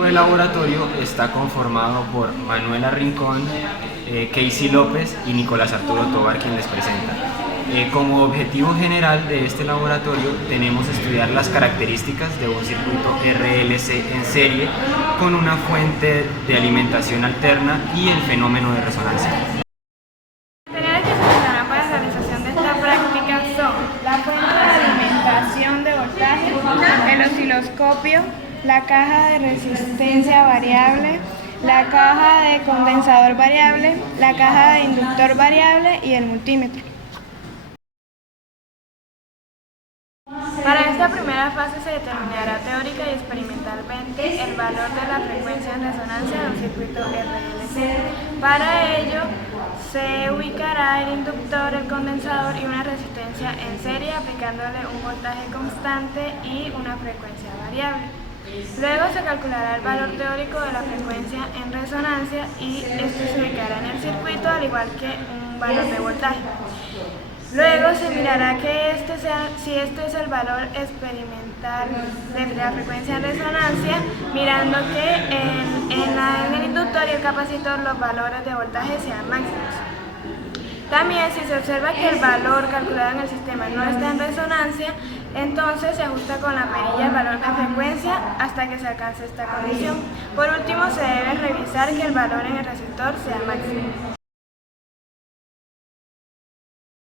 equipo de laboratorio está conformado por Manuela Rincón, Casey López y Nicolás Arturo Tobar, quien les presenta. Como objetivo general de este laboratorio tenemos estudiar las características de un circuito RLC en serie con una fuente de alimentación alterna y el fenómeno de resonancia. Las materiales que se utilizarán para la realización de esta práctica son la fuente de alimentación de voltaje, el osciloscopio, la caja de resistencia variable, la caja de condensador variable, la caja de inductor variable y el multímetro. Para esta primera fase se determinará teórica y experimentalmente el valor de la frecuencia en resonancia de un circuito RLC. Para ello se ubicará el inductor, el condensador y una resistencia en serie aplicándole un voltaje constante y una frecuencia variable. Luego se calculará el valor teórico de la frecuencia en resonancia y este se ubicará en el circuito al igual que un valor de voltaje. Luego se mirará que si este es el valor experimental de la frecuencia en resonancia, mirando que en el inductor y el capacitor los valores de voltaje sean máximos. También, si se observa que el valor calculado en el sistema no está en resonancia, entonces se ajusta con la perilla el valor de frecuencia hasta que se alcance esta condición. Por último, se debe revisar que el valor en el receptor sea máximo.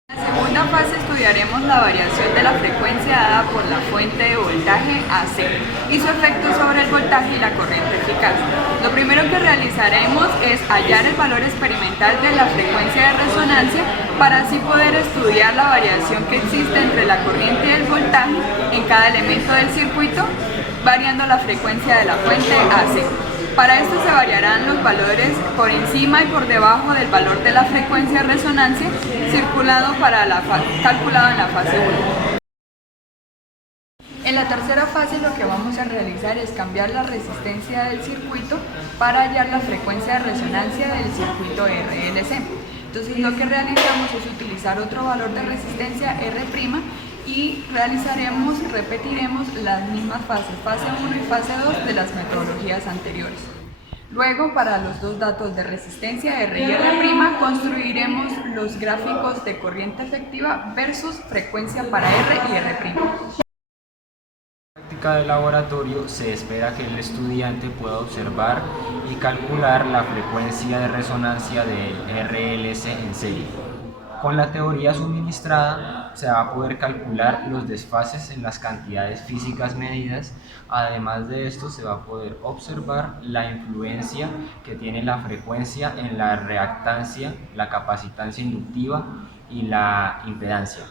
En la segunda fase estudiaremos la variación de la frecuencia dada por la fuente de voltaje AC y su efecto sobre el voltaje y la corriente eficaz. Lo primero que realizaremos es hallar el valor experimental de la frecuencia de resonancia para así poder estudiar la variación que existe entre la corriente y el voltaje en cada elemento del circuito, variando la frecuencia de la fuente AC. Para esto se variarán los valores por encima y por debajo del valor de la frecuencia de resonancia calculado en la fase 1. En la tercera fase lo que vamos a realizar es cambiar la resistencia del circuito para hallar la frecuencia de resonancia del circuito RLC. Entonces lo que realizamos es utilizar otro valor de resistencia R' y repetiremos las mismas fases, fase 1 y fase 2 de las metodologías anteriores. Luego, para los dos datos de resistencia R y R', construiremos los gráficos de corriente efectiva versus frecuencia para R y R'. En la práctica de laboratorio se espera que el estudiante pueda observar y calcular la frecuencia de resonancia del RLC en serie. Con la teoría suministrada se va a poder calcular los desfases en las cantidades físicas medidas. Además de esto se va a poder observar la influencia que tiene la frecuencia en la reactancia, la capacitancia inductiva y la impedancia.